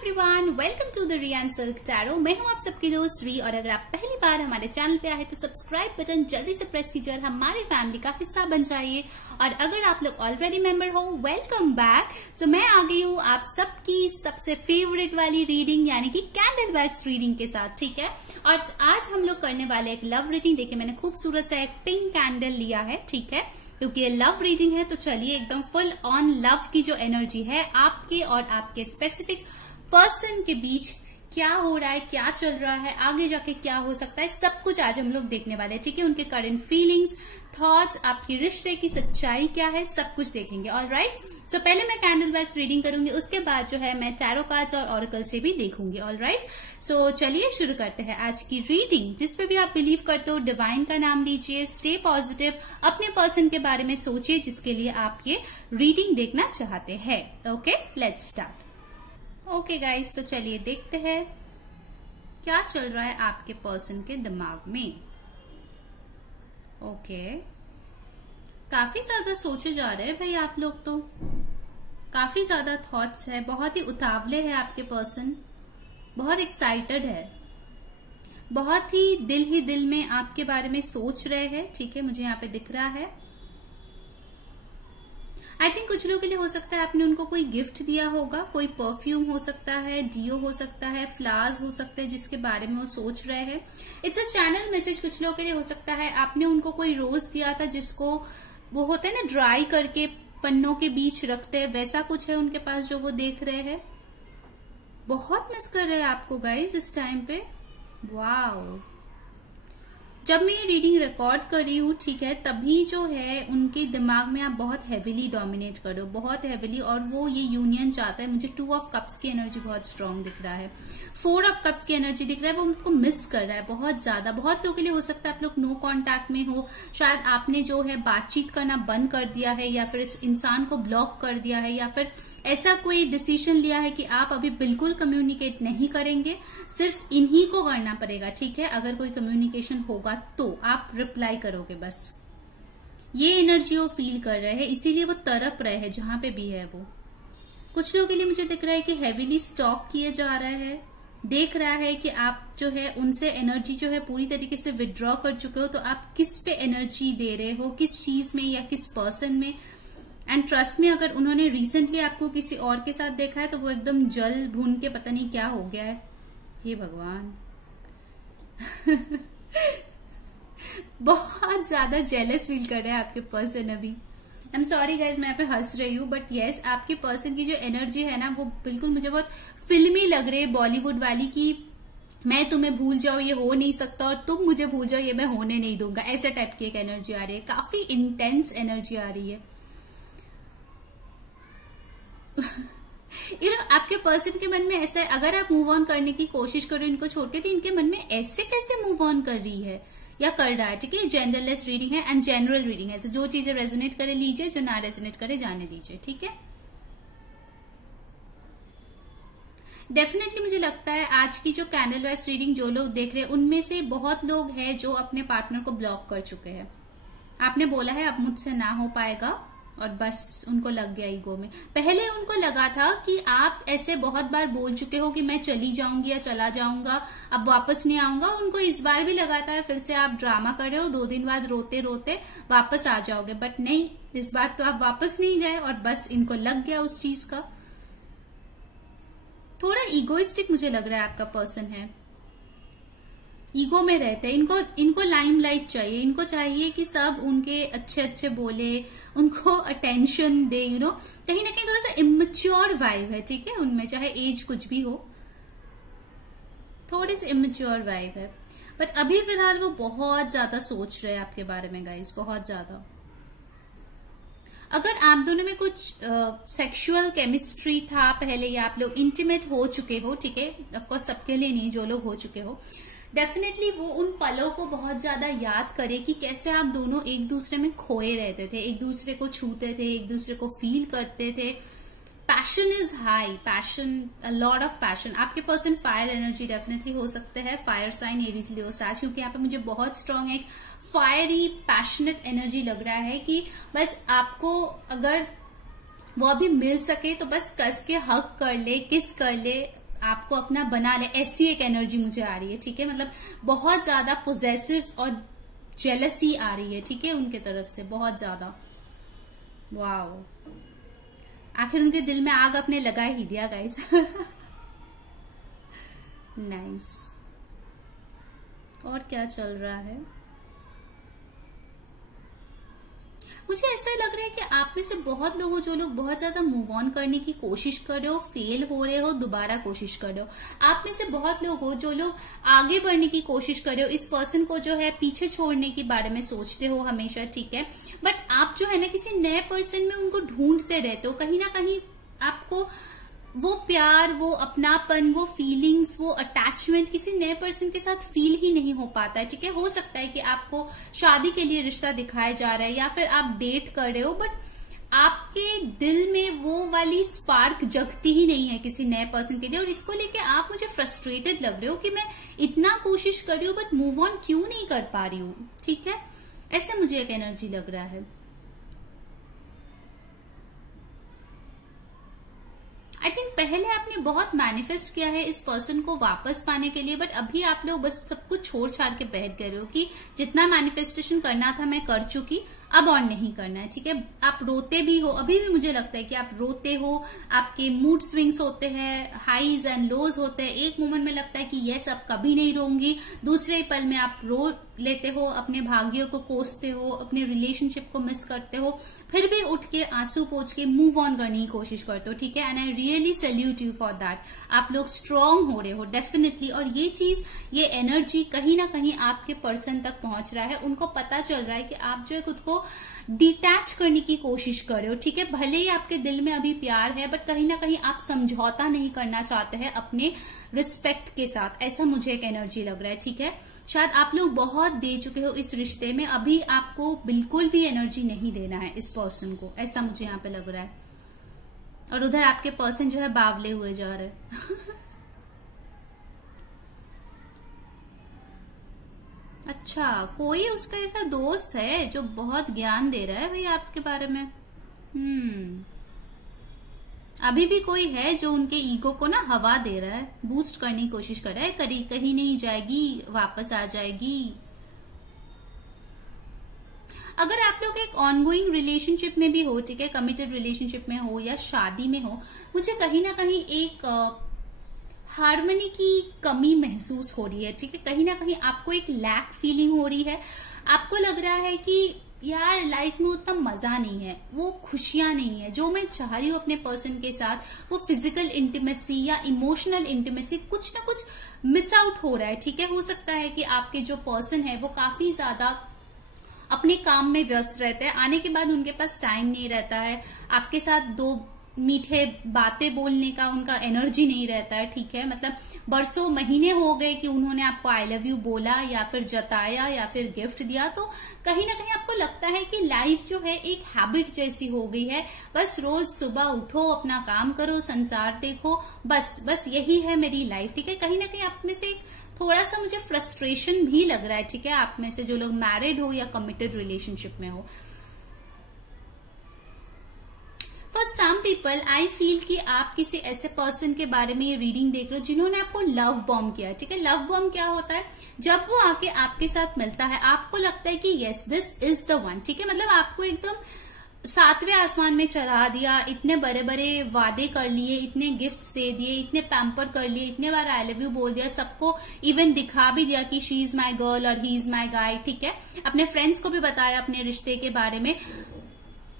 Everyone, welcome to the Riyan silk tarot. मैं हूं आप सबकी दोस्त री, और अगर आप पहली बार हमारे चैनल पे आए तो सब्सक्राइब बटन जल्दी से प्रेस कीजिए और हमारी फैमिली का हिस्सा बन जाइए। और अगर आप लोग ऑलरेडी मेंबर हो, वेलकम बैक। सो मैं आ गई हूँ आप सबकी सबसे फेवरेट वाली रीडिंग यानी कि कैंडल वैक्स रीडिंग के साथ, ठीक है। और आज हम लोग करने वाले एक लव रीडिंग। देखिए, मैंने खूबसूरत सा एक पिंक कैंडल लिया है, ठीक है, क्योंकि ये लव रीडिंग है। तो चलिए एकदम फुल ऑन लव की जो एनर्जी है आपके और आपके स्पेसिफिक पर्सन के बीच क्या हो रहा है, क्या चल रहा है, आगे जाके क्या हो सकता है, सब कुछ आज हम लोग देखने वाले हैं, ठीक है। उनके करंट फीलिंग्स, थॉट्स, आपकी रिश्ते की सच्चाई क्या है, सब कुछ देखेंगे। ऑलराइट, सो पहले मैं कैंडल वैक्स रीडिंग करूंगी, उसके बाद जो है मैं टैरो कार्ड्स और ऑरेकल से भी देखूंगी। ऑलराइट, सो चलिए शुरू करते हैं आज की रीडिंग। जिस पे भी आप बिलीव करते हो, डिवाइन का नाम लीजिए, स्टे पॉजिटिव, अपने पर्सन के बारे में सोचिए जिसके लिए आप ये रीडिंग देखना चाहते हैं। Okay, let's start. Okay guys, तो चलिए देखते हैं क्या चल रहा है आपके पर्सन के दिमाग में। ओके, काफी ज्यादा सोचे जा रहे हैं भाई आप लोग, तो काफी ज्यादा थॉट्स है, बहुत ही उतावले है आपके पर्सन, बहुत एक्साइटेड है, बहुत ही दिल में आपके बारे में सोच रहे हैं, ठीक है, मुझे यहाँ पे दिख रहा है। आई थिंक कुछ लोगों के लिए हो सकता है आपने उनको कोई गिफ्ट दिया होगा, कोई परफ्यूम हो सकता है, डियो हो सकता है, फ्लावर्स हो सकते हैं जिसके बारे में वो सोच रहे हैं। It's a channel message. कुछ लोगों के लिए हो सकता है आपने उनको कोई रोज दिया था जिसको वो होता है ना ड्राई करके पन्नों के बीच रखते हैं, वैसा कुछ है उनके पास जो वो देख रहे हैं। बहुत मिस कर रहे हैं आपको गाइज इस टाइम पे। वाओ, जब मैं ये रीडिंग रिकॉर्ड कर रही हूँ, ठीक है, तभी जो है उनके दिमाग में आप बहुत हेविली डोमिनेट कर रहे हो, बहुत हेविली, और वो ये यूनियन चाहता है। मुझे 2 ऑफ कप्स की एनर्जी बहुत स्ट्रांग दिख रहा है, 4 ऑफ कप्स की एनर्जी दिख रहा है। वो उनको मिस कर रहा है बहुत ज्यादा। बहुत लोगों के लिए हो सकता है आप लोग नो कांटेक्ट में हो, शायद आपने जो है बातचीत करना बंद कर दिया है, या फिर इस इंसान को ब्लॉक कर दिया है, या फिर ऐसा कोई डिसीजन लिया है कि आप अभी बिल्कुल कम्युनिकेट नहीं करेंगे, सिर्फ इन्हीं को करना पड़ेगा, ठीक है। अगर कोई कम्युनिकेशन होगा तो आप रिप्लाई करोगे बस। ये एनर्जी वो फील कर रहे हैं, इसीलिए वो तड़प रहे हैं जहां पे भी है वो। कुछ लोगों के लिए मुझे दिख रहा है कि हेवीली स्टॉक किए जा रहे हैं, देख रहा है कि आप जो है उनसे एनर्जी जो है पूरी तरीके से विड्रॉ कर चुके हो, तो आप किस पे एनर्जी दे रहे हो, किस चीज में या किस पर्सन में। एंड ट्रस्ट में, अगर उन्होंने रिसेंटली आपको किसी और के साथ देखा है तो वो एकदम जल भून के पता नहीं क्या हो गया है। हे भगवान बहुत ज्यादा जेलस फील कर रहे हैं आपके पर्सन अभी। आई एम सॉरी गाइज, मैं यहाँ पे हंस रही हूँ, बट यस, आपके पर्सन की जो एनर्जी है ना वो बिल्कुल मुझे बहुत फिल्मी लग रही है, बॉलीवुड वाली, की मैं तुम्हें भूल जाऊं ये हो नहीं सकता, और तुम मुझे भूल जाओ ये मैं होने नहीं दूंगा, ऐसे टाइप की एक एनर्जी आ रही है। काफी इंटेंस एनर्जी आ रही है। आपके पर्सन के मन में ऐसा है, अगर आप मूव ऑन करने की कोशिश करो इनको छोड़ के, तो इनके मन में ऐसे कैसे मूव ऑन कर रही है या कर रहा है, ठीक है। जेंडरलेस रीडिंग है एंड जनरल रीडिंग है, so जो चीजें रेजोनेट करे लीजिए, जो ना रेजोनेट करे जाने दीजिए, ठीक है। डेफिनेटली मुझे लगता है आज की जो कैंडल वैक्स रीडिंग जो लोग देख रहे हैं उनमें से बहुत लोग हैं जो अपने पार्टनर को ब्लॉक कर चुके हैं। आपने बोला है अब मुझसे ना हो पाएगा, और बस उनको लग गया ईगो में। पहले उनको लगा था कि आप ऐसे बहुत बार बोल चुके हो कि मैं चली जाऊंगी या चला जाऊंगा, अब वापस नहीं आऊंगा। उनको इस बार भी लगा था फिर से आप ड्रामा कर रहे हो, 2 दिन बाद रोते रोते वापस आ जाओगे, बट नहीं, इस बार तो आप वापस नहीं गए, और बस इनको लग गया उस चीज का। थोड़ा ईगोइस्टिक मुझे लग रहा है आपका पर्सन है, ईगो में रहते हैं। इनको लाइमलाइट चाहिए, इनको चाहिए कि सब उनके अच्छे अच्छे बोले, उनको अटेंशन दे, कहीं ना कहीं थोड़ा सा इमेच्योर वाइब है, ठीक है, उनमें, चाहे एज कुछ भी हो, थोड़ी सी इमेच्योर वाइब है। बट अभी फिलहाल वो बहुत ज्यादा सोच रहे हैं आपके बारे में गाइस, बहुत ज्यादा। अगर आप दोनों में कुछ सेक्सुअल केमिस्ट्री था पहले, या आप लोग इंटीमेट हो चुके हो, ठीक है, ऑफकोर्स सबके लिए नहीं, जो लोग हो चुके हो, डेफिनेटली वो उन पलों को बहुत ज्यादा याद करे कि कैसे आप दोनों एक दूसरे में खोए रहते थे, एक दूसरे को छूते थे, एक दूसरे को फील करते थे। Passion is high, passion, a lot of passion. आपके पर्सन फायर एनर्जी डेफिनेटली हो सकते हैं, फायर साइन, एरीज, लियो, सैज, क्योंकि यहाँ पे मुझे बहुत स्ट्रांग एक फायरी पैशनेट एनर्जी लग रहा है कि बस आपको अगर वो अभी मिल सके तो बस कस के हग कर ले, किस कर ले, आपको अपना बना ले, ऐसी एक एनर्जी मुझे आ रही है, ठीक है। मतलब बहुत ज्यादा पोजेसिव और जेलसी आ रही है, ठीक है, उनके तरफ से बहुत ज्यादा। वाओ, आखिर उनके दिल में आग अपने लगा ही दिया गाइस। नाइस। और क्या चल रहा है? मुझे ऐसा लग रहा है कि आप में से बहुत लोग हो जो लोग बहुत ज्यादा मूव ऑन करने की कोशिश कर रहे हो, फेल हो रहे हो, दोबारा कोशिश कर रहे हो। आप में से बहुत लोग हो जो लोग आगे बढ़ने की कोशिश कर रहे हो, इस पर्सन को जो है पीछे छोड़ने के बारे में सोचते हो हमेशा, ठीक है। बट आप जो है ना किसी नए पर्सन में उनको ढूंढते रहते हो, कहीं ना कहीं आपको वो प्यार, वो अपनापन, वो फीलिंग्स, वो अटैचमेंट किसी नए पर्सन के साथ फील ही नहीं हो पाता है, ठीक है। हो सकता है कि आपको शादी के लिए रिश्ता दिखाया जा रहा है या फिर आप डेट कर रहे हो, बट आपके दिल में वो वाली स्पार्क जगती ही नहीं है किसी नए पर्सन के लिए, और इसको लेके आप मुझे फ्रस्ट्रेटेड लग रहे हो कि मैं इतना कोशिश कर रही हूँ बट मूव ऑन क्यों नहीं कर पा रही हूँ, ठीक है। ऐसे मुझे एक एनर्जी लग रहा है। आई थिंक पहले आपने बहुत मैनिफेस्ट किया है इस पर्सन को वापस पाने के लिए, बट अभी आप लोग बस सब कुछ छोड़ छाड़ के बैठ गए हो कि जितना मैनिफेस्टेशन करना था मैं कर चुकी, अब और नहीं करना है, ठीक है। आप रोते भी हो, अभी भी मुझे लगता है कि आप रोते हो, आपके मूड स्विंग्स होते हैं, हाईज एंड लोज होते हैं। एक मोमेंट में लगता है कि यस अब कभी नहीं रोऊंगी, दूसरे पल में आप रो लेते हो, अपने भाग्यों को कोसते हो, अपने रिलेशनशिप को मिस करते हो, फिर भी उठ के आंसू पोंछ के मूव ऑन करने की कोशिश करते हो, ठीक है। And I really salute you for that. आप लोग स्ट्रांग हो रहे हो डेफिनेटली, और ये चीज, ये एनर्जी कहीं ना कहीं आपके पर्सन तक पहुंच रहा है। उनको पता चल रहा है कि आप जो है खुद को डिटैच करने की कोशिश कर रहे हो, ठीक है। भले ही आपके दिल में अभी प्यार है, बट कहीं ना कहीं आप समझौता नहीं करना चाहते हैं अपने रिस्पेक्ट के साथ, ऐसा मुझे एक एनर्जी लग रहा है, ठीक है। शायद आप लोग बहुत दे चुके हो इस रिश्ते में, अभी आपको बिल्कुल भी एनर्जी नहीं देना है इस पर्सन को, ऐसा मुझे यहाँ पे लग रहा है। और उधर आपके पर्सन जो है बावले हुए जा रहे हैं। अच्छा, कोई उसका ऐसा दोस्त है जो बहुत ज्ञान दे रहा है भाई आपके बारे में। अभी भी कोई है जो उनके ईगो को ना हवा दे रहा है, बूस्ट करने की कोशिश कर रहा है, कहीं नहीं जाएगी, वापस आ जाएगी। अगर आप लोग एक ऑनगोइंग रिलेशनशिप में भी हो, ठीक है, कमिटेड रिलेशनशिप में हो या शादी में हो, मुझे कहीं ना कहीं एक हार्मनी की कमी महसूस हो रही है, ठीक है। कहीं ना कहीं आपको एक लैक फीलिंग हो रही है, आपको लग रहा है कि यार लाइफ में उतना मजा नहीं है, वो खुशियां नहीं है जो मैं चाह रही हूँ अपने पर्सन के साथ, वो फिजिकल इंटीमेसी या इमोशनल इंटीमेसी, कुछ ना कुछ मिस आउट हो रहा है, ठीक है। हो सकता है कि आपके जो पर्सन है वो काफी ज्यादा अपने काम में व्यस्त रहते हैं, आने के बाद उनके पास टाइम नहीं रहता है आपके साथ दो मीठे बातें बोलने का, उनका एनर्जी नहीं रहता है, ठीक है। मतलब बरसों महीने हो गए कि उन्होंने आपको आई लव यू बोला या फिर जताया या फिर गिफ्ट दिया, तो कहीं ना कहीं आपको लगता है कि लाइफ जो है एक हैबिट जैसी हो गई है, बस रोज सुबह उठो, अपना काम करो, संसार देखो, बस यही है मेरी लाइफ, ठीक है। कहीं ना कहीं आप में से थोड़ा सा मुझे फ्रस्ट्रेशन भी लग रहा है, ठीक है, आप में से जो लोग मैरिड हो या कमिटेड रिलेशनशिप में हो। For some people I feel कि आप किसी ऐसे पर्सन के बारे में ये रीडिंग देख रहे हो जिन्होंने आपको लव बॉम्ब किया, ठीक है। लव बॉम्ब क्या होता है? जब वो आके आपके साथ मिलता है आपको लगता है कि yes this is the one, ठीक है। मतलब आपको एकदम 7वें आसमान में चढ़ा दिया, इतने बड़े बड़े वादे कर लिए, इतने गिफ्ट्स दे दिए, इतने पैम्पर कर लिए, इतने बार आई लव यू बोल दिया, सबको इवन दिखा भी दिया कि शी इज माई गर्ल और ही इज माई गाय, ठीक है। अपने फ्रेंड्स को भी बताया अपने रिश्ते के बारे में,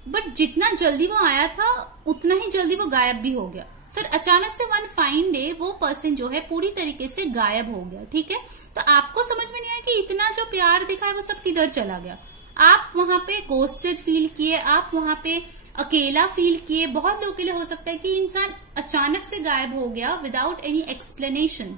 बट जितना जल्दी वो आया था उतना ही जल्दी वो गायब भी हो गया। फिर अचानक से वन फाइन डे वो पर्सन जो है पूरी तरीके से गायब हो गया, ठीक है। तो आपको समझ में नहीं आया कि इतना जो प्यार दिखा है वो सब किधर चला गया। आप वहां पे गोस्टेड फील किए, आप वहां पे अकेला फील किए। बहुत लोगों के लिए हो सकता है कि इंसान अचानक से गायब हो गया विदाउट एनी एक्सप्लेनेशन,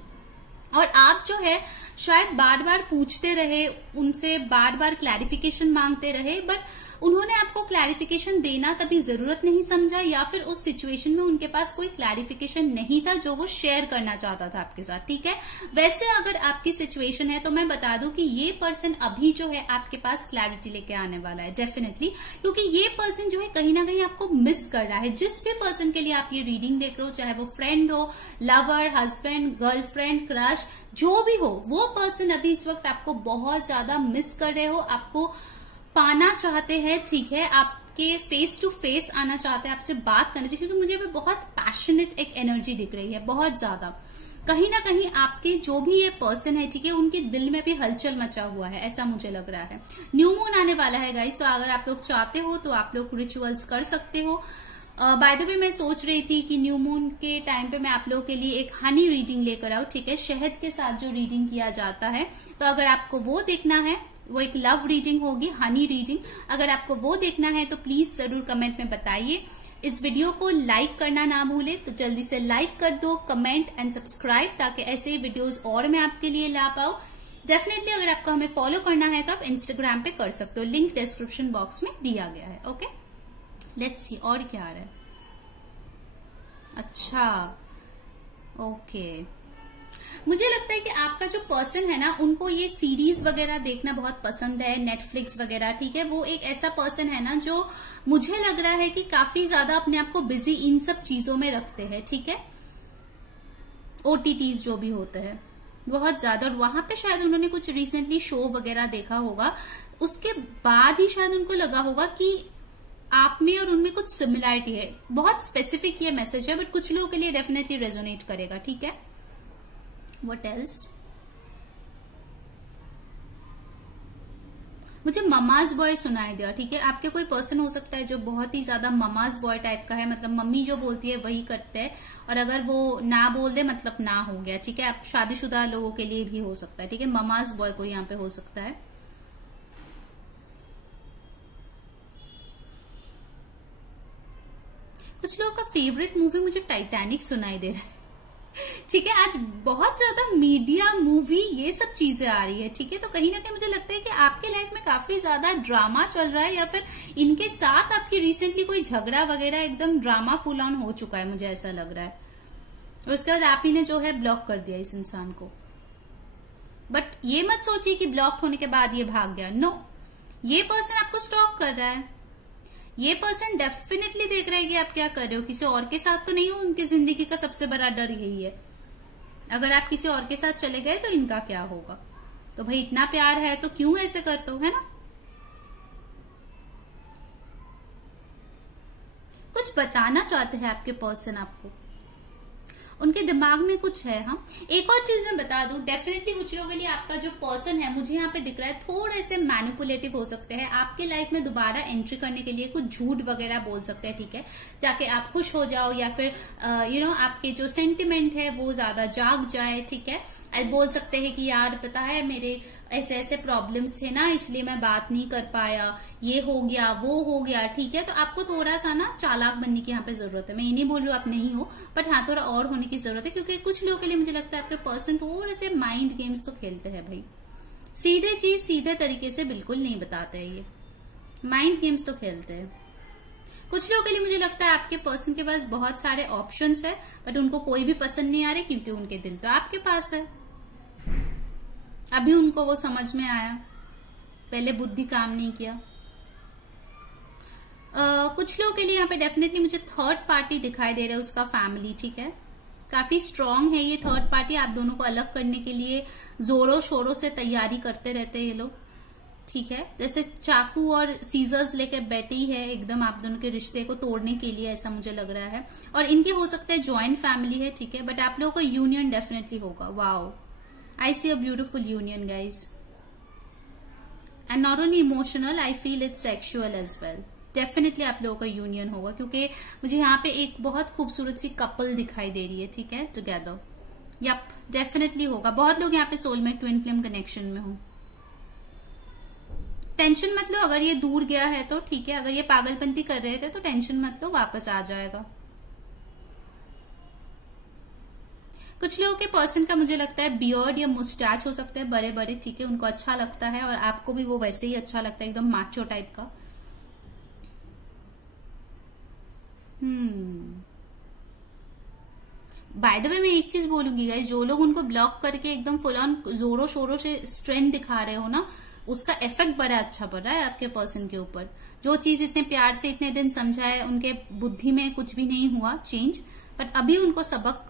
और आप जो है शायद बार बार पूछते रहे, उनसे बार बार क्लैरिफिकेशन मांगते रहे, बट उन्होंने आपको क्लैरिफिकेशन देना तभी जरूरत नहीं समझा, या फिर उस सिचुएशन में उनके पास कोई क्लैरिफिकेशन नहीं था जो वो शेयर करना चाहता था आपके साथ, ठीक है। वैसे अगर आपकी सिचुएशन है तो मैं बता दूं कि ये पर्सन अभी जो है आपके पास क्लैरिटी लेके आने वाला है डेफिनेटली, क्योंकि ये पर्सन जो है कहीं ना कहीं आपको मिस कर रहा है। जिस भी पर्सन के लिए आप ये रीडिंग देख रहे हो, चाहे वो फ्रेंड हो, लवर, हस्बैंड, गर्लफ्रेंड, क्रश, जो भी हो, वो पर्सन अभी इस वक्त आपको बहुत ज्यादा मिस कर रहे हो, आपको पाना चाहते हैं, ठीक है, आपके फेस टू फेस आना चाहते हैं, आपसे बात करना चाहिए, क्योंकि मुझे भी बहुत पैशनेट एक एनर्जी दिख रही है, बहुत ज्यादा। कहीं ना कहीं आपके जो भी ये पर्सन है, ठीक है, उनके दिल में भी हलचल मचा हुआ है, ऐसा मुझे लग रहा है। न्यू मून आने वाला है गाइस, तो अगर आप लोग चाहते हो तो आप लोग रिचुअल्स कर सकते हो। बाय द वे मैं सोच रही थी कि न्यू मून के टाइम पे मैं आप लोगों के लिए एक हनी रीडिंग लेकर आऊं, ठीक है, शहद के साथ जो रीडिंग किया जाता है। तो अगर आपको वो देखना है, वो एक लव रीडिंग होगी, हनी रीडिंग, अगर आपको वो देखना है तो प्लीज जरूर कमेंट में बताइए। इस वीडियो को लाइक करना ना भूले, तो जल्दी से लाइक कर दो, कमेंट एंड सब्सक्राइब, ताकि ऐसे ही वीडियोस और मैं आपके लिए ला पाऊं। डेफिनेटली अगर आपको हमें फॉलो करना है तो आप इंस्टाग्राम पे कर सकते हो, लिंक डिस्क्रिप्शन बॉक्स में दिया गया है। ओके, लेट्स सी और क्या आ रहा है। अच्छा, ओके, मुझे लगता है कि आपका जो पर्सन है ना, उनको ये सीरीज वगैरह देखना बहुत पसंद है, नेटफ्लिक्स वगैरह, ठीक है। वो एक ऐसा पर्सन है ना जो मुझे लग रहा है कि काफी ज्यादा अपने आप को बिजी इन सब चीजों में रखते हैं, ठीक है, ओटीटीज जो भी होते हैं बहुत ज्यादा। और वहां पे शायद उन्होंने कुछ रिसेंटली शो वगैरह देखा होगा, उसके बाद ही शायद उनको लगा होगा कि आप में और उनमें कुछ सिमिलैरिटी है। बहुत स्पेसिफिक ये मैसेज है, बट कुछ लोगों के लिए डेफिनेटली रेजोनेट करेगा, ठीक है। What else? मुझे ममाज बॉय सुनाई दिया, ठीक है। आपके कोई पर्सन हो सकता है जो बहुत ही ज्यादा ममाज बॉय टाइप का है, मतलब मम्मी जो बोलती है वही करते हैं, और अगर वो ना बोल दे मतलब ना हो गया, ठीक है। आप शादीशुदा लोगों के लिए भी हो सकता है, ठीक है। ममाज बॉय कोई यहाँ पे हो सकता है। कुछ लोगों का फेवरेट मूवी मुझे टाइटैनिक सुनाई दे रहा है, ठीक है। आज बहुत ज्यादा मीडिया, मूवी, ये सब चीजें आ रही है, ठीक है। तो कहीं ना कहीं मुझे लगता है कि आपके लाइफ में काफी ज्यादा ड्रामा चल रहा है, या फिर इनके साथ आपकी रिसेंटली कोई झगड़ा वगैरह एकदम ड्रामा फुल ऑन हो चुका है, मुझे ऐसा लग रहा है। और उसके बाद आप ही ने जो है ब्लॉक कर दिया इस इंसान को। बट ये मत सोचिए कि ब्लॉक होने के बाद ये भाग गया, नो। ये पर्सन आपको स्टॉक कर रहा है, ये पर्सन डेफिनेटली देख रहा है कि आप क्या कर रहे हो, किसी और के साथ तो नहीं हो। उनकी जिंदगी का सबसे बड़ा डर यही है, अगर आप किसी और के साथ चले गए तो इनका क्या होगा। तो भाई इतना प्यार है तो क्यों ऐसे करते हो, है ना। कुछ बताना चाहते हैं आपके पर्सन आपको, उनके दिमाग में कुछ है। हाँ, एक और चीज मैं बता दूं, डेफिनेटली कुछ लोगों के लिए आपका जो पर्सन है, मुझे यहाँ पे दिख रहा है थोड़े से मैनिपुलेटिव हो सकते हैं। आपके लाइफ में दोबारा एंट्री करने के लिए कुछ झूठ वगैरह बोल सकते हैं, ठीक है, ताकि आप खुश हो जाओ, या फिर आपके जो सेंटिमेंट है वो ज्यादा जाग जाए, ठीक है। बोल सकते हैं कि यार पता है मेरे ऐसे ऐसे प्रॉब्लम्स थे ना, इसलिए मैं बात नहीं कर पाया, ये हो गया वो हो गया, ठीक है। तो आपको थोड़ा सा ना चालाक बनने की यहाँ पे जरूरत है। मैं ये नहीं बोल रही हूँ आप नहीं हो, बट हाँ थोड़ा और होने की जरूरत है, क्योंकि कुछ लोगों के लिए मुझे लगता है आपके पर्सन थोड़े से माइंड गेम्स तो खेलते हैं भाई। सीधे चीज सीधे तरीके से बिल्कुल नहीं बताते हैं, ये माइंड गेम्स तो खेलते हैं। कुछ लोगों के लिए मुझे लगता है आपके पर्सन के पास बहुत सारे ऑप्शंस है, बट उनको कोई भी पसंद नहीं आ रहे, क्योंकि उनके दिल तो आपके पास है। अभी उनको वो समझ में आया, पहले बुद्धि काम नहीं किया। कुछ लोगों के लिए यहाँ पे डेफिनेटली मुझे थर्ड पार्टी दिखाई दे रहा है, उसका फैमिली, ठीक है। काफी स्ट्रांग है ये थर्ड पार्टी, आप दोनों को अलग करने के लिए जोरों शोरों से तैयारी करते रहते हैं ये लोग, ठीक है। जैसे चाकू और सीजर्स लेके बैठी है एकदम आप दोनों के रिश्ते को तोड़ने के लिए, ऐसा मुझे लग रहा है। और इनके हो सकता है ज्वाइंट फैमिली है, ठीक है, बट आप लोगों का यूनियन डेफिनेटली होगा। Wow, I see a beautiful union, guys. And not only emotional, I feel it's sexual as well. Definitely आप लोगों का यूनियन होगा, क्योंकि मुझे यहाँ पे एक बहुत खूबसूरत सी कपल दिखाई दे रही है, ठीक है, टुगेदर। यप, डेफिनेटली होगा। बहुत लोग यहाँ पे सोलमेट ट्विन फ्लेम कनेक्शन में हो। टेंशन मत लो, अगर ये दूर गया है तो ठीक है, अगर ये पागलपंती कर रहे थे तो टेंशन मत लो, वापस आ जाएगा। कुछ लोगों के पर्सन का मुझे लगता है बियर्ड या मुस्टैच हो सकते हैं बड़े बड़े, ठीक है, उनको अच्छा लगता है, और आपको भी वो वैसे ही अच्छा लगता है, एकदम माचो टाइप का। बाय द वे मैं एक चीज बोलूंगी गाइस, जो लोग उनको ब्लॉक करके एकदम फुल ऑन जोरों शोरों से स्ट्रेंथ दिखा रहे हो ना, उसका इफेक्ट बड़ा अच्छा पड़ रहा है आपके पर्सन के ऊपर। जो चीज इतने प्यार से इतने दिन समझा है, उनके बुद्धि में कुछ भी नहीं हुआ चेंज, बट अभी उनको सबक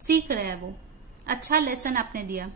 सीख रहे हैं, वो अच्छा लेसन आपने दिया।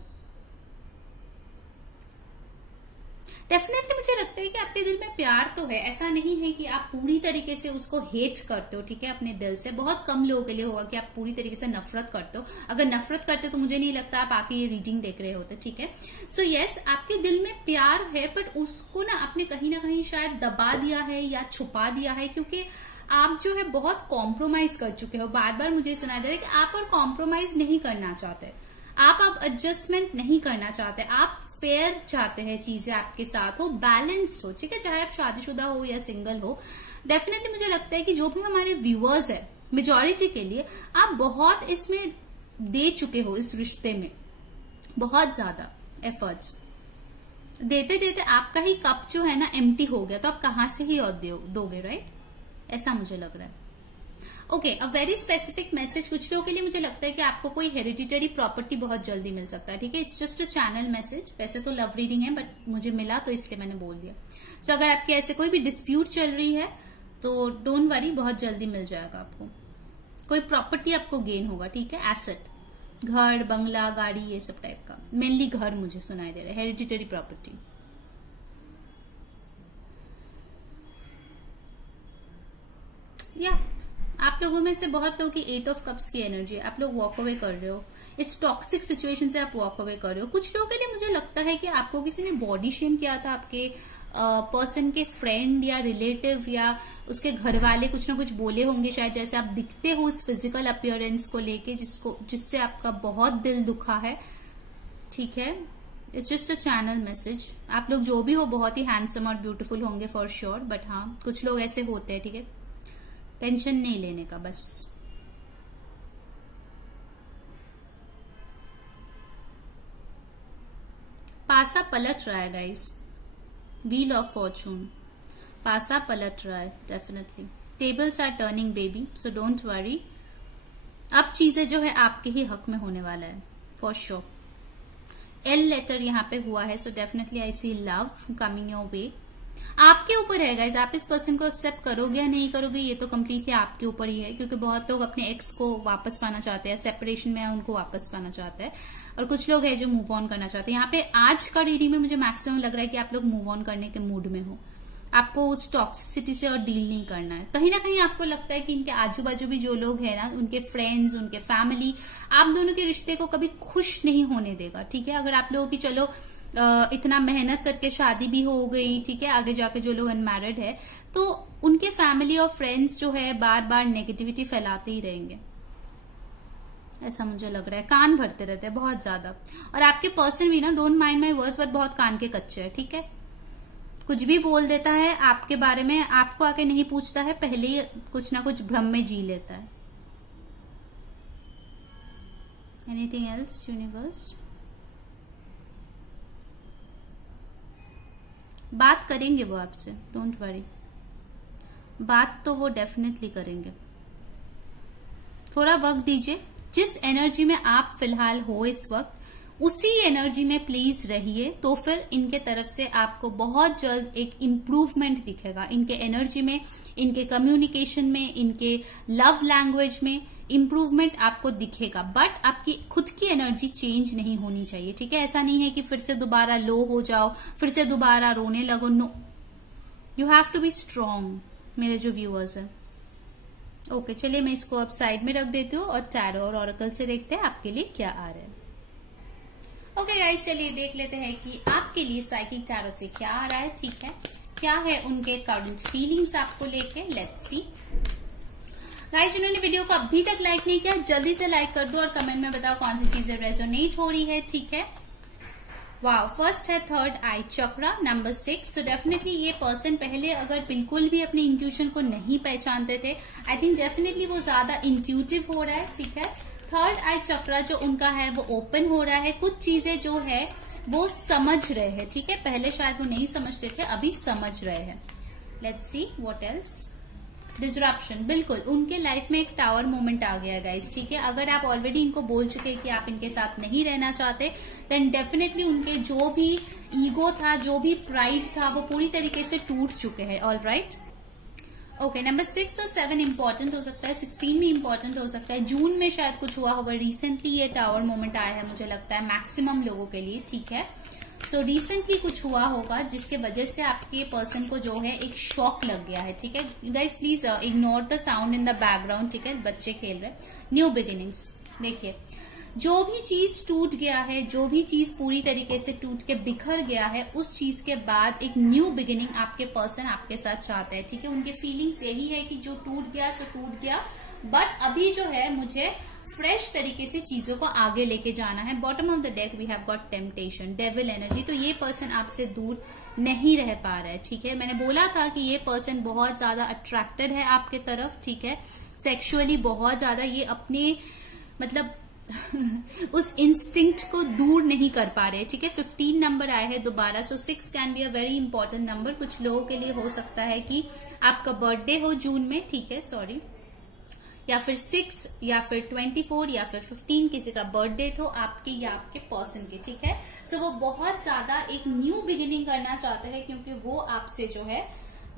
डेफिनेटली मुझे लगता है कि आपके दिल में प्यार तो है, ऐसा नहीं है कि आप पूरी तरीके से उसको हेट करते हो, ठीक है, अपने दिल से। बहुत कम लोगों के लिए होगा कि आप पूरी तरीके से नफरत करते हो। अगर नफरत करते हो तो मुझे नहीं लगता आप आके ये रीडिंग देख रहे होते, ठीक है। सो यस, आपके दिल में प्यार है, बट उसको ना आपने कहीं ना कहीं शायद दबा दिया है या छुपा दिया है, क्योंकि आप जो है बहुत कॉम्प्रोमाइज कर चुके हो। बार बार मुझे सुनाई दे रहा है कि आप और कॉम्प्रोमाइज नहीं करना चाहते, आप एडजस्टमेंट नहीं करना चाहते, आप फेयर चाहते हैं, चीजें आपके साथ हो, बैलेंस्ड हो, ठीक है, चाहे आप शादीशुदा हो या सिंगल हो। डेफिनेटली मुझे लगता है कि जो भी हमारे व्यूअर्स है, मेजॉरिटी के लिए आप बहुत इसमें दे चुके हो, इस रिश्ते में बहुत ज्यादा एफर्ट्स देते देते आपका ही कप जो है ना एम्प्टी हो गया, तो आप कहां से ही और दोगे, राइट? ऐसा मुझे लग रहा है। Okay, a very specific message कुछ लोगों के लिए मुझे लगता है कि आपको कोई हेरिडिटरी प्रॉपर्टी बहुत जल्दी मिल सकता है, ठीक है। It's just a channel message, वैसे तो लव रीडिंग है, बट मुझे मिला तो इसलिए मैंने बोल दिया। सो अगर आपके ऐसे कोई भी डिस्प्यूट चल रही है तो डोंट वरी, बहुत जल्दी मिल जाएगा आपको। कोई प्रॉपर्टी आपको गेन होगा, ठीक है, एसेट, घर, बंगला, गाड़ी, ये सब टाइप का। मेनली घर मुझे सुनाई दे रहा है, हेरिडिटरी प्रॉपर्टी। या आप लोगों में से बहुत लोगों की 8 ऑफ कप्स की एनर्जी है, आप लोग वॉक अवे कर रहे हो, इस टॉक्सिक सिचुएशन से आप वॉक अवे कर रहे हो। कुछ लोगों के लिए मुझे लगता है कि आपको किसी ने बॉडी शेम किया था, आपके पर्सन के फ्रेंड या रिलेटिव या उसके घर वाले कुछ ना कुछ बोले होंगे शायद, जैसे आप दिखते हो उस फिजिकल अपीयरेंस को लेके, जिससे आपका बहुत दिल दुखा है, ठीक है। It's just a channel message. आप लोग जो भी हो बहुत ही हैंडसम और ब्यूटीफुल होंगे फॉर श्योर, बट हाँ कुछ लोग ऐसे होते हैं, ठीक है, टेंशन नहीं लेने का बस। पासा पलट रहा है गाइस, व्हील ऑफ फॉर्चून, पासा पलट रहा है definitely. Tables are turning baby, so don't worry. अब चीजें जो है आपके ही हक में होने वाला है फॉर श्योर। एल लेटर यहाँ पे हुआ है, so definitely I see love coming your way. आपके ऊपर है गाइज, आप इस पर्सन को एक्सेप्ट करोगे या नहीं करोगे, ये तो कम्प्लीटली आपके ऊपर ही है, क्योंकि बहुत लोग अपने एक्स को वापस पाना चाहते हैं, सेपरेशन में उनको वापस पाना चाहते हैं, और कुछ लोग हैं जो मूव ऑन करना चाहते हैं। यहाँ पे आज का रीडिंग में मुझे मैक्सिमम लग रहा है कि आप लोग मूव ऑन करने के मूड में हो, आपको उस टॉक्सिसिटी से और डील नहीं करना है। कहीं ना कहीं आपको लगता है कि इनके आजू बाजू भी जो लोग हैं ना, उनके फ्रेंड्स, उनके फैमिली, आप दोनों के रिश्ते को कभी खुश नहीं होने देगा, ठीक है। अगर आप लोगों की चलो इतना मेहनत करके शादी भी हो गई, ठीक है, आगे जाके जो लोग अनमैरिड है, तो उनके फैमिली और फ्रेंड्स जो है बार बार नेगेटिविटी फैलाते ही रहेंगे, ऐसा मुझे लग रहा है। कान भरते रहते हैं बहुत ज्यादा, और आपके पर्सन भी ना, don't mind my words, but बहुत कान के कच्चे है, ठीक है। कुछ भी बोल देता है आपके बारे में, आपको आके नहीं पूछता है, पहले ही कुछ ना कुछ भ्रम में जी लेता है। Anything else universe? बात करेंगे वो आपसे, डोंट वरी, बात तो वो डेफिनेटली करेंगे। थोड़ा वक्त दीजिए, जिस एनर्जी में आप फिलहाल हो इस वक्त, उसी एनर्जी में प्लीज रहिए, तो फिर इनके तरफ से आपको बहुत जल्द एक इम्प्रूवमेंट दिखेगा। इनके एनर्जी में, इनके कम्युनिकेशन में, इनके लव लैंग्वेज में इम्प्रूवमेंट आपको दिखेगा, बट आपकी खुद की एनर्जी चेंज नहीं होनी चाहिए, ठीक है। ऐसा नहीं है कि फिर से दोबारा लो हो जाओ, फिर से दोबारा रोने लगो, no, you have to be strong मेरे जो व्यूअर्स हैं। ओके, चलिए मैं इसको अब साइड में रख देती हूँ और टैरो और ऑरेकल से देखते हैं आपके लिए क्या आ रहा है। ओके गाइस, चलिए देख लेते हैं कि आपके लिए साइकिक टैरो से क्या आ रहा है, ठीक है। क्या है उनके करंट फीलिंग्स आपको लेके, लेट्स सी। गाइस, जिन्होंने वीडियो को अभी तक लाइक नहीं किया, जल्दी से लाइक कर दो और कमेंट में बताओ कौन सी चीजें रेजोनेट हो रही है, ठीक है। वाओ, फर्स्ट है थर्ड आई चक्रा, नंबर 6। सो डेफिनेटली ये पर्सन पहले अगर बिल्कुल भी अपने इंट्यूशन को नहीं पहचानते थे, आई थिंक डेफिनेटली वो ज्यादा इंट्यूटिव हो रहा है, ठीक है। थर्ड आई चक्रा जो उनका है वो ओपन हो रहा है, कुछ चीजें जो है वो समझ रहे हैं, ठीक है। पहले शायद वो नहीं समझते थे, अभी समझ रहे हैं। Let's see what else. Disruption, बिल्कुल उनके लाइफ में एक टावर मोमेंट आ गया गाइस, ठीक है। अगर आप ऑलरेडी इनको बोल चुके हैं कि आप इनके साथ नहीं रहना चाहते, देन डेफिनेटली उनके जो भी ईगो था, जो भी प्राइड था, वो पूरी तरीके से टूट चुके हैं। All right, okay. नंबर 6 और 7 इंपॉर्टेंट हो सकता है, 16 भी इंपॉर्टेंट हो सकता है। जून में शायद कुछ हुआ होगा, रिसेंटली ये टावर मोमेंट आया है मुझे लगता है मैक्सिमम लोगों के लिए, ठीक है। सो रिसेंटली कुछ हुआ होगा जिसके वजह से आपके पर्सन को जो है एक शॉक लग गया है, ठीक है। Guys please ignore the sound in the background, ठीक है, बच्चे खेल रहे। न्यू बिगिनिंग्स, देखिए जो भी चीज टूट गया है, जो भी चीज पूरी तरीके से टूट के बिखर गया है, उस चीज के बाद एक न्यू बिगिनिंग आपके पर्सन आपके साथ चाहते हैं, ठीक है। उनके फीलिंग्स यही है कि जो टूट गया सो टूट गया, बट अभी जो है मुझे फ्रेश तरीके से चीजों को आगे लेके जाना है। Bottom of the deck we have got temptation, devil energy. तो ये पर्सन आपसे दूर नहीं रह पा रहा है, ठीक है। मैंने बोला था कि ये पर्सन बहुत ज्यादा अट्रैक्टेड है आपके तरफ, ठीक है, सेक्सुअली बहुत ज्यादा। ये अपने मतलब उस इंस्टिंक्ट को दूर नहीं कर पा रहे, ठीक है। 15 नंबर आए हैं दोबारा, सो 6 can be a very important number. कुछ लोगों के लिए हो सकता है कि आपका बर्थडे हो जून में, ठीक है, सॉरी, या फिर 6 या फिर 24 या फिर 15 किसी का बर्थ डेट हो आपके या आपके पर्सन के, ठीक है। सो वो बहुत ज्यादा एक न्यू बिगिनिंग करना चाहते हैं क्योंकि वो आपसे जो है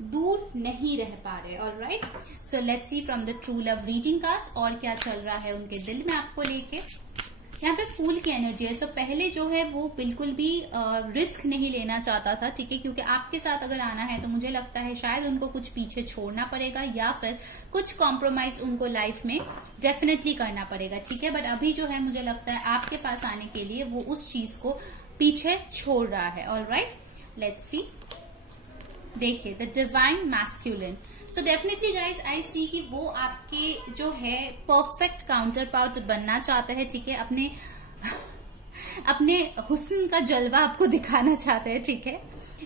दूर नहीं रह पा रहे। Alright, so let's C from the true love reading cards और क्या चल रहा है उनके दिल में आपको लेके। यहाँ पे फूल की एनर्जी है। सो पहले जो है वो बिल्कुल भी रिस्क नहीं लेना चाहता था, ठीक है, क्योंकि आपके साथ अगर आना है तो मुझे लगता है शायद उनको कुछ पीछे छोड़ना पड़ेगा या फिर कुछ कॉम्प्रोमाइज उनको लाइफ में डेफिनेटली करना पड़ेगा, ठीक है। बट अभी जो है मुझे लगता है आपके पास आने के लिए वो उस चीज को पीछे छोड़ रहा है। ऑलराइट, लेट्स सी, देखिए the divine masculine. So definitely guys I see कि वो आपके जो है परफेक्ट काउंटर पार्ट बनना चाहते हैं, ठीक है, अपने हुस्न का जलवा आपको दिखाना चाहते हैं, ठीक है।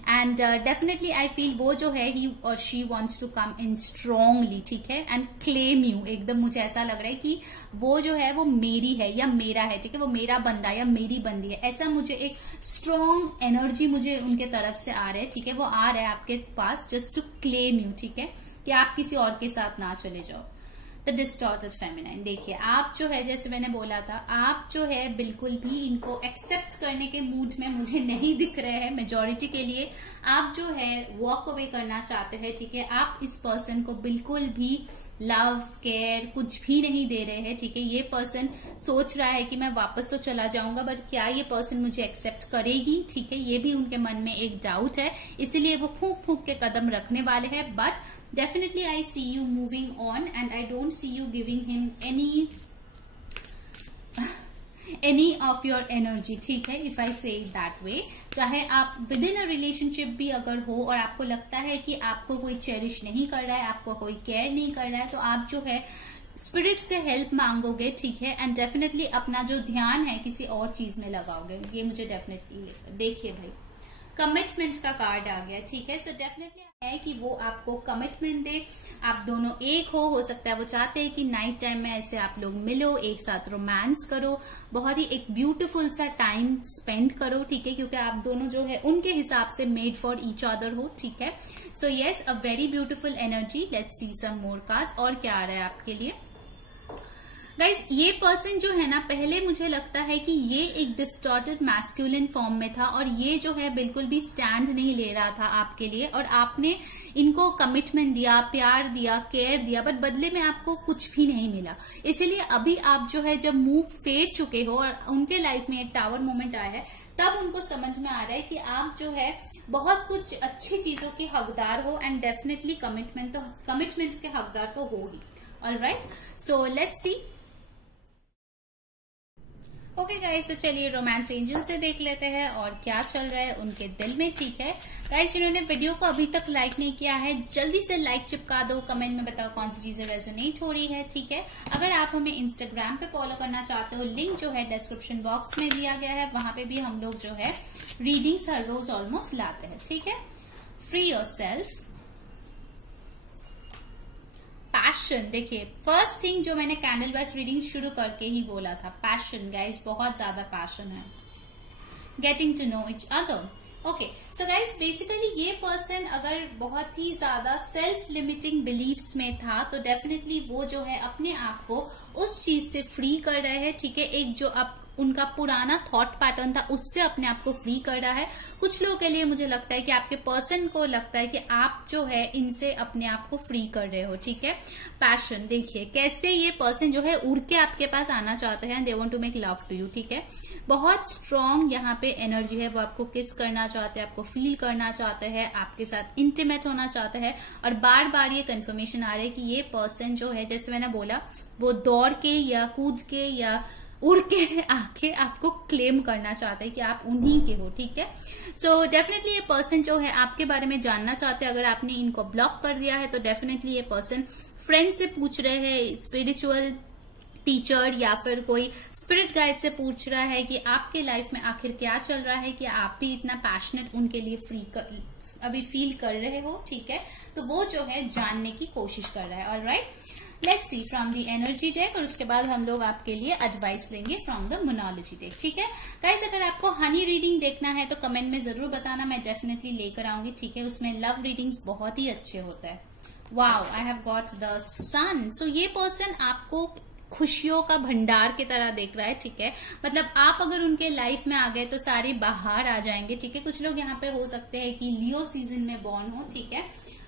एंड डेफिनेटली आई फील वो जो है ही और she wants to come in strongly, ठीक है, एंड क्लेम यू। एकदम मुझे ऐसा लग रहा है कि वो जो है वो मेरी है या मेरा है, ठीक है, वो मेरा बंदा या मेरी बंदी है, ऐसा मुझे एक स्ट्रॉन्ग एनर्जी मुझे उनके तरफ से आ रहा है, ठीक है। वो आ रहा है आपके पास जस्ट टू क्लेम यू, ठीक है, कि आप किसी और के साथ ना चले जाओ। द डिस्टॉर्टेड फेमिनाइन, देखिए आप जो है जैसे मैंने बोला था, आप जो है बिल्कुल भी इनको एक्सेप्ट करने के मूड में मुझे नहीं दिख रहे हैं। मेजॉरिटी के लिए आप जो है वॉक अवे करना चाहते हैं, ठीक है। आप इस पर्सन को बिल्कुल भी लव केयर कुछ भी नहीं दे रहे हैं, ठीक है। ये पर्सन सोच रहा है कि मैं वापस तो चला जाऊंगा, बट क्या ये पर्सन मुझे एक्सेप्ट करेगी, ठीक है, ये भी उनके मन में एक डाउट है, इसीलिए वो फूंक फूंक के कदम रखने वाले हैं। But definitely I see you moving on and I don't see you giving him any of your energy, ठीक है, if I say it that way। चाहे आप विद इन अ रिलेशनशिप भी अगर हो और आपको लगता है कि आपको कोई चेरिश नहीं कर रहा है, आपको कोई केयर नहीं कर रहा है, तो आप जो है स्पिरिट से हेल्प मांगोगे, ठीक है, एंड डेफिनेटली अपना जो ध्यान है किसी और चीज में लगाओगे। ये मुझे डेफिनेटली, देखिए भाई कमिटमेंट का कार्ड आ गया, ठीक है। सो डेफिनेटली है कि वो आपको कमिटमेंट दे, आप दोनों एक हो सकता है वो चाहते हैं कि नाइट टाइम में ऐसे आप लोग मिलो, एक साथ रोमांस करो, बहुत ही एक ब्यूटीफुल सा टाइम स्पेंड करो, ठीक है, क्योंकि आप दोनों जो है उनके हिसाब से मेड फॉर ईच अदर हो, ठीक है। So yes, a very beautiful energy. Let's see some more cards और क्या आ रहा है आपके लिए। गाइज ये पर्सन जो है ना, पहले मुझे लगता है कि ये एक डिस्टॉर्टेड मैस्कुलिन फॉर्म में था और ये जो है बिल्कुल भी स्टैंड नहीं ले रहा था आपके लिए, और आपने इनको कमिटमेंट दिया, प्यार दिया, केयर दिया, बट बदले में आपको कुछ भी नहीं मिला। इसीलिए अभी आप जो है जब मुंह फेर चुके हो और उनके लाइफ में एक टावर मोमेंट आया है, तब उनको समझ में आ रहा है कि आप जो है बहुत कुछ अच्छी चीजों के हकदार हो, एंड डेफिनेटली कमिटमेंट के हकदार तो हो ही। Alright, so let's see. Okay guys, तो चलिए रोमांस एंजल से देख लेते हैं और क्या चल रहा है उनके दिल में, ठीक है। गाइस जिन्होंने वीडियो को अभी तक लाइक नहीं किया है, जल्दी से लाइक चिपका दो, कमेंट में बताओ कौन सी चीजें रेजोनेट हो रही है, ठीक है। अगर आप हमें इंस्टाग्राम पे फॉलो करना चाहते हो, लिंक जो है डिस्क्रिप्शन बॉक्स में दिया गया है, वहां पे भी हम लोग जो है रीडिंग्स हर रोज ऑलमोस्ट लाते हैं, ठीक है। फ्री योरसेल्फ, पैशन, देखिए फर्स्ट थिंग जो मैंने कैंडल वाइज रीडिंग शुरू करके ही बोला था, पैशन गाइस, बहुत ज्यादा पैशन है। Getting to know each other, okay, so guys basically ये पर्सन अगर बहुत ही ज्यादा सेल्फ लिमिटिंग बिलीव्स में था तो डेफिनेटली वो जो है अपने आप को उस चीज से फ्री कर रहे हैं, ठीक है। एक जो अब उनका पुराना थॉट पैटर्न था उससे अपने आप को फ्री कर रहा है। कुछ लोगों के लिए मुझे लगता है कि आपके पर्सन को लगता है कि आप जो है इनसे अपने आप को फ्री कर रहे हो, ठीक है। पैशन देखिए कैसे ये पर्सन जो है उड़ के आपके पास आना चाहते हैं, they want to make love to you, ठीक है। बहुत स्ट्रांग यहाँ पे एनर्जी है, वो आपको किस करना चाहते हैं, आपको फील करना चाहते हैं, आपके साथ इंटीमेट होना चाहते हैं। और बार बार ये कंफर्मेशन आ रहा है कि ये पर्सन जो है, जैसे मैंने बोला, वो दौड़ के या कूद के या उड़ के आके आपको क्लेम करना चाहता है कि आप उन्हीं के हो, ठीक है। सो डेफिनेटली ये पर्सन जो है आपके बारे में जानना चाहते हैं। अगर आपने इनको ब्लॉक कर दिया है तो डेफिनेटली ये पर्सन फ्रेंड से पूछ रहे हैं, स्पिरिचुअल टीचर या फिर कोई स्पिरिट गाइड से पूछ रहा है कि आपके लाइफ में आखिर क्या चल रहा है, कि आप भी इतना पैशनेट उनके लिए अभी फील कर रहे हो, ठीक है। तो वो जो है जानने की कोशिश कर रहा है। Alright, let's C from the energy deck, और उसके बाद हम लोग आपके लिए एडवाइस लेंगे फ्रॉम द मोनोलॉजी डेक, ठीक है। गाइस अगर आपको हनी रीडिंग देखना है तो कमेंट में जरूर बताना, मैं डेफिनेटली लेकर आऊंगी, ठीक है। उसमें लव रीडिंग्स बहुत ही अच्छे होते हैं। Wow, I have got the sun. So ये पर्सन आपको खुशियों का भंडार की तरह देख रहा है, ठीक है। मतलब आप अगर उनके लाइफ में आ गए तो सारी बाहर आ जाएंगे, ठीक है। कुछ लोग यहाँ पे हो सकते हैं कि लियो सीजन में बॉर्न हो, ठीक है।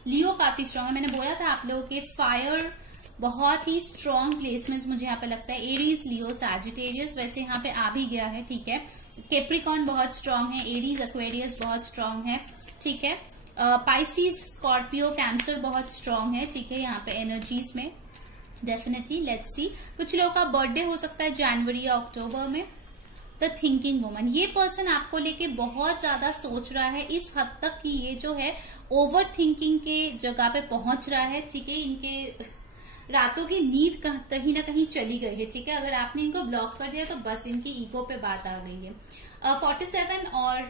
लियो काफी स्ट्रांग है, मैंने बोला था आप लोगों के फायर बहुत ही स्ट्रॉन्ग प्लेसमेंट्स मुझे यहाँ पे लगता है। एरीज, लियो, सैजिटेरियस वैसे यहाँ पे आ भी गया है, ठीक है। कैप्रिकॉर्न बहुत स्ट्रांग है, एरीज, एक्वेरियस बहुत स्ट्रांग है, ठीक है। पाइसिस, स्कॉर्पियो, कैंसर बहुत स्ट्रांग है, ठीक है। यहाँ पे एनर्जीज में डेफिनेटली लेट्स सी, कुछ लोगों का बर्थडे हो सकता है जनवरी या अक्टूबर में। द थिंकिंग वुमन, ये पर्सन आपको लेके बहुत ज्यादा सोच रहा है, इस हद तक कि ये जो है ओवर थिंकिंग के जगह पे पहुंच रहा है, ठीक है। इनके रातों की नींद कहीं ना कहीं चली गई है, ठीक है। अगर आपने इनको ब्लॉक कर दिया तो बस इनकी ईगो पे बात आ गई है। 47 और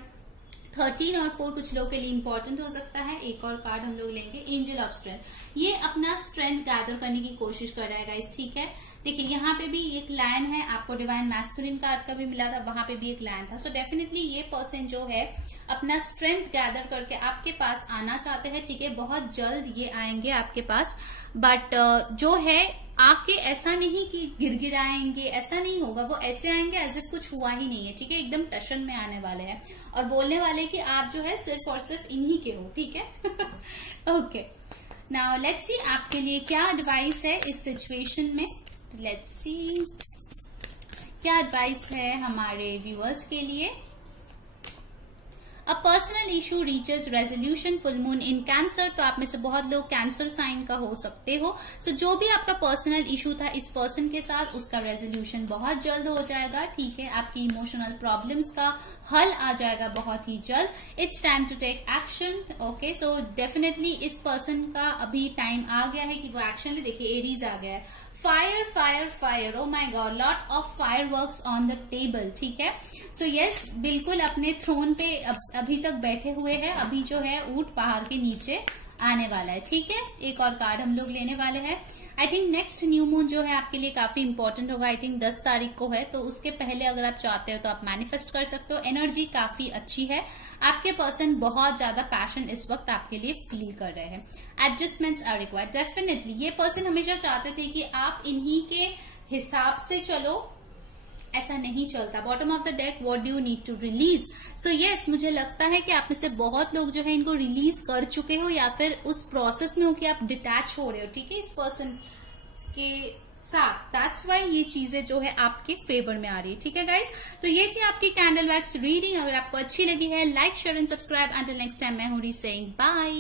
13 और 4 कुछ लोगों के लिए इंपॉर्टेंट हो सकता है। एक और कार्ड हम लोग लेंगे, एंजल ऑफ स्ट्रेंथ। ये अपना स्ट्रेंथ गैदर करने की कोशिश कर रहा है गाइस, ठीक है। देखिए यहाँ पे भी एक लायन है, आपको डिवाइन मैस्कुलिन कार्ड का भी मिला था, वहां पे भी एक लायन था। सो डेफिनेटली ये पर्सन जो है अपना स्ट्रेंथ गैदर करके आपके पास आना चाहते हैं, ठीक है। बहुत जल्द ये आएंगे आपके पास, बट जो है आके ऐसा नहीं कि गिड़गिड़ाएंगे, ऐसा नहीं होगा। वो ऐसे आएंगे एज इफ कुछ हुआ ही नहीं है, ठीक है। एकदम टशन में आने वाले हैं और बोलने वाले कि आप जो है सिर्फ और सिर्फ इन्हीं के हो, ठीक है। ओके, नाउ लेट्स सी आपके लिए क्या एडवाइस है इस सिचुएशन में। लेट्स सी क्या एडवाइस है हमारे व्यूअर्स के लिए। A personal issue reaches resolution, full moon in cancer. तो आप में से बहुत लोग कैंसर साइन का हो सकते हो। सो जो भी आपका पर्सनल इशू था इस पर्सन के साथ, उसका रेजोल्यूशन बहुत जल्द हो जाएगा, ठीक है। आपकी इमोशनल प्रॉब्लम्स का हल आ जाएगा बहुत ही जल्द। It's time to take action, okay. So definitely इस पर्सन का अभी टाइम आ गया है कि वो एक्शन ले। देखिए एरीज आ गया है, fire fire fire, oh my God, lot of fire works on the table, ठीक है। सो यस, बिल्कुल अपने थ्रोन पे अभी तक बैठे हुए हैं, अभी जो है ऊंट पहाड़ के नीचे आने वाला है, ठीक है। एक और कार्ड हम लोग लेने वाले हैं। I think next new moon जो है आपके लिए काफी इंपॉर्टेंट होगा। आई थिंक 10 तारीख को है, तो उसके पहले अगर आप चाहते हो तो आप मैनिफेस्ट कर सकते हो। एनर्जी काफी अच्छी है, आपके पर्सन बहुत ज्यादा पैशन इस वक्त आपके लिए फील कर रहे हैं। एडजस्टमेंट्स आर रिक्वायर्ड, डेफिनेटली ये पर्सन हमेशा चाहते थे कि आप इन्हीं के हिसाब से चलो, ऐसा नहीं चलता। Bottom of the deck, what do you need to release. So yes, मुझे लगता है कि आप में से बहुत लोग जो है इनको रिलीज कर चुके हो या फिर उस प्रोसेस में हो कि आप डिटैच हो रहे हो, ठीक है, इस पर्सन के साथ। दैट्स वाई ये चीजें जो है आपके फेवर में आ रही है, ठीक है गाइस। तो ये थी आपकी कैंडल वैक्स रीडिंग। अगर आपको अच्छी लगी है, like, share and subscribe. Until next time, मैं हूं री सेइंग बाय।